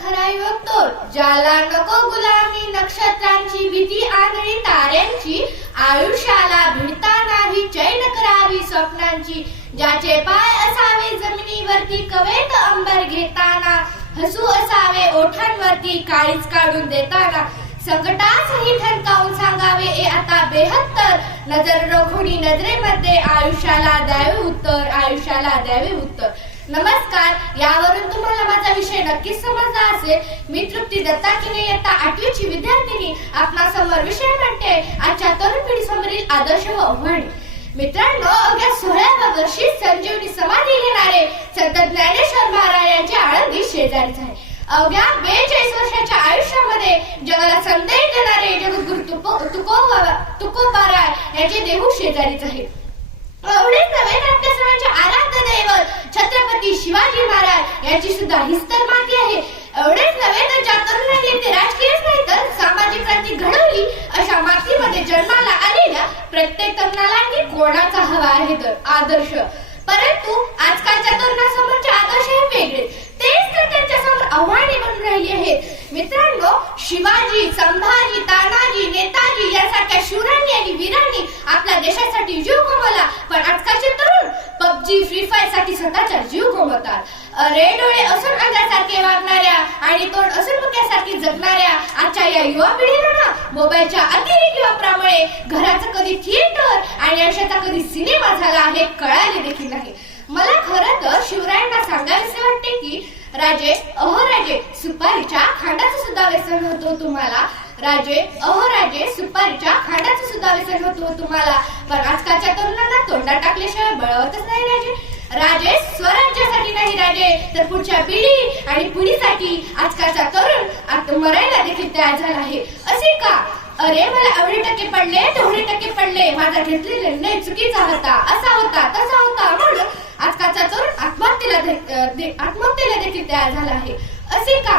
खरा युवक तो, ज्याला नको गुलामी नक्षत्रांची भीती आंधळी ताऱ्यांची, आयुष्याला भिडता नाही चैन करावी स्वप्नांची, ज्याचे पाय असावे जमिनीवरती कवेत अंबर घेताना, हसू असावे ओठांवरती काळीच काढून देताना, संकटासही ठणकावून सांगावे ए आता बेहत्तर, नजर रोखुनी नजरेमध्ये आयुष्याला द्यावे उत्तर, आयुष्याला द्यावे उत्तर. नमस्कार, यावरून तुम्हाला माझा विषय नक्कीच समजला असेल. मी तृप्ती दत्ताकिने इयत्ता 8वीची विद्यार्थिनी आपणा समोर विषय म्हणते आजच्या तरुण पिढी समोरील आदर्श व आव्हाने. मित्रांनो, अवघ्या 16व्या वर्षी संजीवनी समाधी घेणारे संत ज्ञानेश्वर महाराज यांचे आळंदी शेजारीच आहे. अवघ्या 42 वर्षाच्या आयुष्यामध्ये जगाला संदेश देणारे जगद्गुरु तुकोबाराय यांचे देहू शेजारीच आहे. एवढेच नव्हे तर आपल्या सर्वांचे आराध्य दैवत छत्रपती शिवाजी महाराज यांची सुद्धा हिस्तर माती आहे. एवढेच नव्हे तर ज्या तरुणांनी ते राजकीयच नाही तर सामाजिक क्रांती घडवली अशा मातीमध्ये जन्माला आलेल्या प्रत्येक तरुणाला आणखी कोणाचा हवा आहे तर आदर्श. परंतु आजकालच्या तरुणासमोरचे आदर्श हे वेगळे, तेच तर त्यांच्यासमोर आव्हाने बनून राहिली आहेत. मित्रांनो, शिवाजी, संभाजी, तानाजी, नेताजी यांसारख्या शूरांनी आणि वीरांनी आपल्या देशासाठी जीव गमावला, पण आजकालचे तरुण पबजी, फ्री फायर साठी स्वतःचा जीव गमावतात. अरे, डोळे असून अंधासारखे वागणाऱ्या आणि तोंड असून मुक्यासारखी जगणाऱ्या आजच्या या युवा पिढीला ना मोबाईलच्या अतिरेकी वापरामुळे घराचं कधी थिएटर आणि आयुष्याचा कधी सिनेमा झाला हे कळाले देखील नाही. मला खरं तर शिवरायांना सांगायचे वाटते की राजे अहोराजे सुपारीच्या खांडाचं सुद्धा व्यसन होतं तुम्हाला, राजे अहोराजे सुपारीच्या खांडाचं सुद्धा व्यसन होतं तुम्हाला, पण आजकालच्या तरुणांना तोंडात टाकल्याशिवाय बळवतच नाही राजे. राजे स्वराज्यासाठी नाही राजे, तर पुढच्या पिढी आणि पिढीसाठी आजकालचा तरुण आता मरायला देखील तयार झाला आहे. असे का? अरे, मला एवढे टक्के पडले तेवढे टक्के पडले, माझा घेतलेला निर्णय चुकीचा होता, असा होता तसा होता, म्हणून आजकालचा तरुण आत्महत्येला देखील तयार झाला आहे. असे का?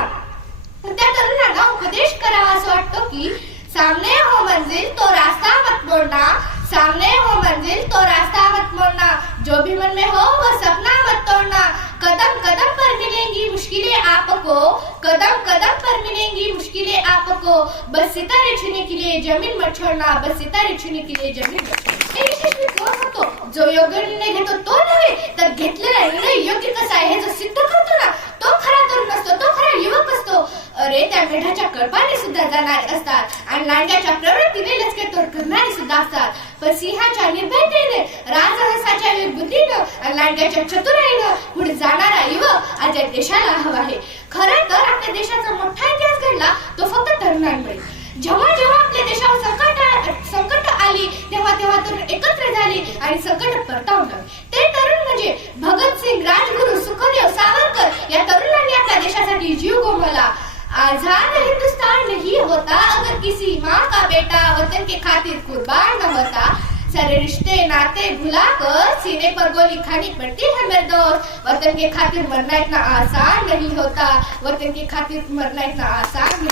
त्या तरुणांना उपदेश करावा असं वाटतो की सामने हो मंजिल तो रास्ता मत मोड़ना, सामने हो मंजिल तो रास्ता मत मोड़ना, जो भी मन में हो वो सपना मत तोड़ना, कदम कदम पर मिलेंगी मुश्किलें आपको, कदम कदम पर मिलेंगी मुश्किलें आपको, बस सितारे छूने के लिए जमीन मत छोड़ना, बस सितारे छूने के लिए जमीन मत छोड़ना. होतो जो योग्य निर्णय घेतो तो नव्हे, तर घेतलेला निर्णय योग्य कसा आहे हे जो सिद्ध करतो ना, तो खरा तरुण असतो, तो खरा युवक असतो. अरे, त्या मेढ्याच्या कळपाने सुद्धा जाणारे असतात आणि लांडग्याच्या प्रवृत्तीने लचकेतोड करणारे सुद्धा असतात, पण सिंहाच्या निर्भयतेने, राजहंसाच्या बुद्धीनं आणि लांडग्याच्या चतुराईनं पुढे जाणारा युवक आज या देशाला हवा आहे. खरं तर आपल्या देशाचा मोठा इतिहास घडला तो फक्त तरुणांमुळे. जेव्हा जेव्हा आपल्या देशावर संकट आली तेव्हा तेव्हा तरुण एकत्र झाली आणि संकट परतावलं. ते तरुण म्हणजे भगतसिंग, राजगुरू, सुखदेव, सावरकर या तरुणांनी आपल्या देशासाठी जीव गमावला. आजाद हिंदुस्तान नहीं होता अगर किसी माँ का बेटा वतन के खातिर कुर्बान न होता, सारे रिश्ते नाते भुलाकर सीने पर गोली खानी पड़ती है मेरे दोस्त, वतन के खातिर मरना इतना आसान नहीं होता, वतन के खातिर मरना इतना आसान